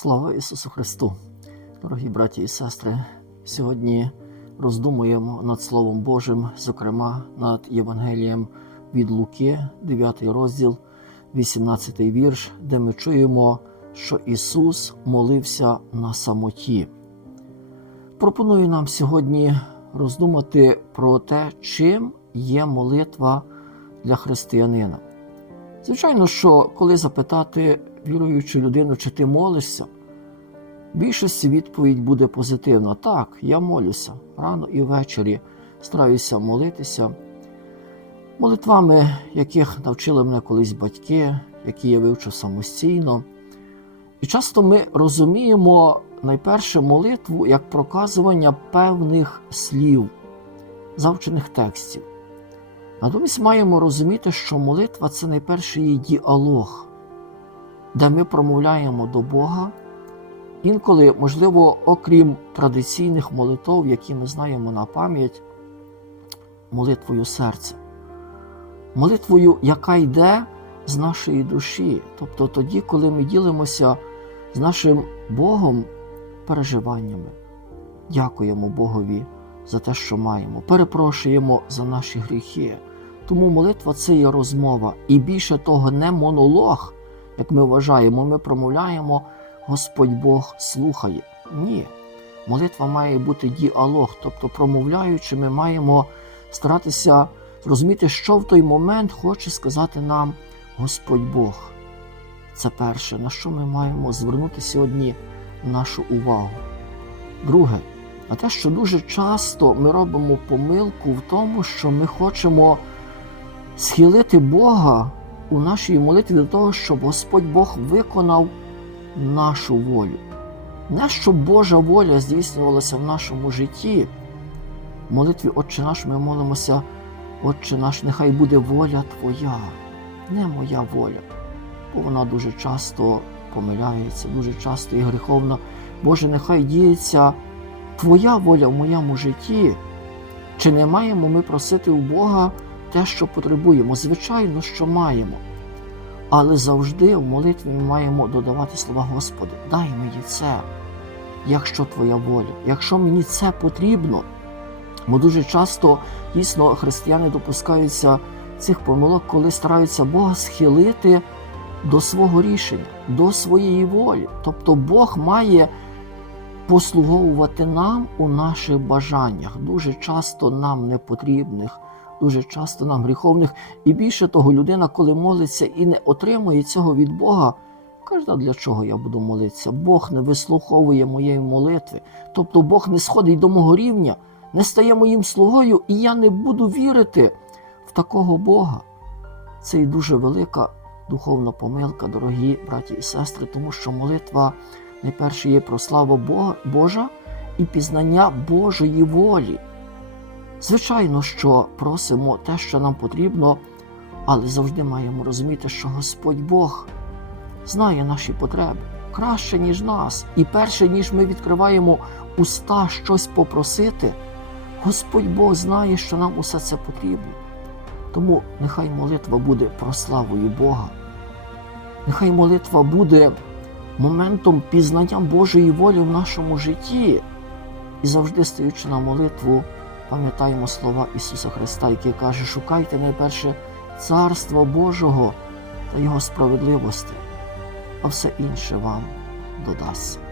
Слава Ісусу Христу! Дорогі браті і сестри! Сьогодні роздумуємо над Словом Божим, зокрема над Євангелієм від Луки, 9 розділ, 18 вірш, де ми чуємо, що Ісус молився на самоті. Пропоную нам сьогодні роздумати про те, чим є молитва для християнина. Звичайно, що коли запитати віруючу людину, чи ти молишся, більшості відповідь буде позитивна. Так, я молюся рано і ввечері стараюся молитися. Молитвами, яких навчили мене колись батьки, які я вивчив самостійно. І часто ми розуміємо найперше молитву як проказування певних слів, завчених текстів. Натомість маємо розуміти, що молитва це найперше її діалог, де ми промовляємо до Бога. Інколи, можливо, окрім традиційних молитв, які ми знаємо на пам'ять, молитвою серця, молитвою, яка йде з нашої душі. Тобто тоді, коли ми ділимося з нашим Богом переживаннями, дякуємо Богові за те, що маємо, перепрошуємо за наші гріхи. Тому молитва це є розмова. І більше того, не монолог, як ми вважаємо, ми промовляємо, Господь Бог слухає. Ні. Молитва має бути діалог, тобто, промовляючи, ми маємо старатися зрозуміти, що в той момент хоче сказати нам Господь Бог. Це перше, на що ми маємо звернути сьогодні нашу увагу. Друге, на те, що дуже часто ми робимо помилку в тому, що ми хочемо схилити Бога у нашій молитві до того, щоб Господь Бог виконав нашу волю. Не щоб Божа воля здійснювалася в нашому житті. В молитві Отче наш ми молимося, Отче наш, нехай буде воля Твоя, не моя воля. Бо вона дуже часто помиляється, дуже часто і гріховна. Боже, нехай діється Твоя воля в моєму житті. Чи не маємо ми просити у Бога те, що потребуємо? Звичайно, що маємо. Але завжди в молитві ми маємо додавати слова Господи, дай мені це, якщо Твоя воля, якщо мені це потрібно. Бо дуже часто дійсно християни допускаються цих помилок, коли стараються Бога схилити до свого рішення, до своєї волі. Тобто Бог має послуговувати нам у наших бажаннях, дуже часто нам непотрібних, дуже часто нам гріховних. І більше того, людина, коли молиться і не отримує цього від Бога, каже, «А для чого я буду молитися? Бог не вислуховує моєї молитви. Тобто Бог не сходить до мого рівня, не стає моїм слугою, і я не буду вірити в такого Бога. Це і дуже велика духовна помилка, дорогі браті і сестри, тому що молитва найперше є про славу Божа і пізнання Божої волі. Звичайно, що просимо те, що нам потрібно, але завжди маємо розуміти, що Господь Бог знає наші потреби краще, ніж нас. І перше, ніж ми відкриваємо уста щось попросити, Господь Бог знає, що нам усе це потрібно. Тому нехай молитва буде прославою Бога. Нехай молитва буде моментом пізнання Божої волі в нашому житті. І завжди стоючи на молитву, пам'ятаємо слова Ісуса Христа, який каже: шукайте найперше Царство Божого та Його справедливості, а все інше вам додасться.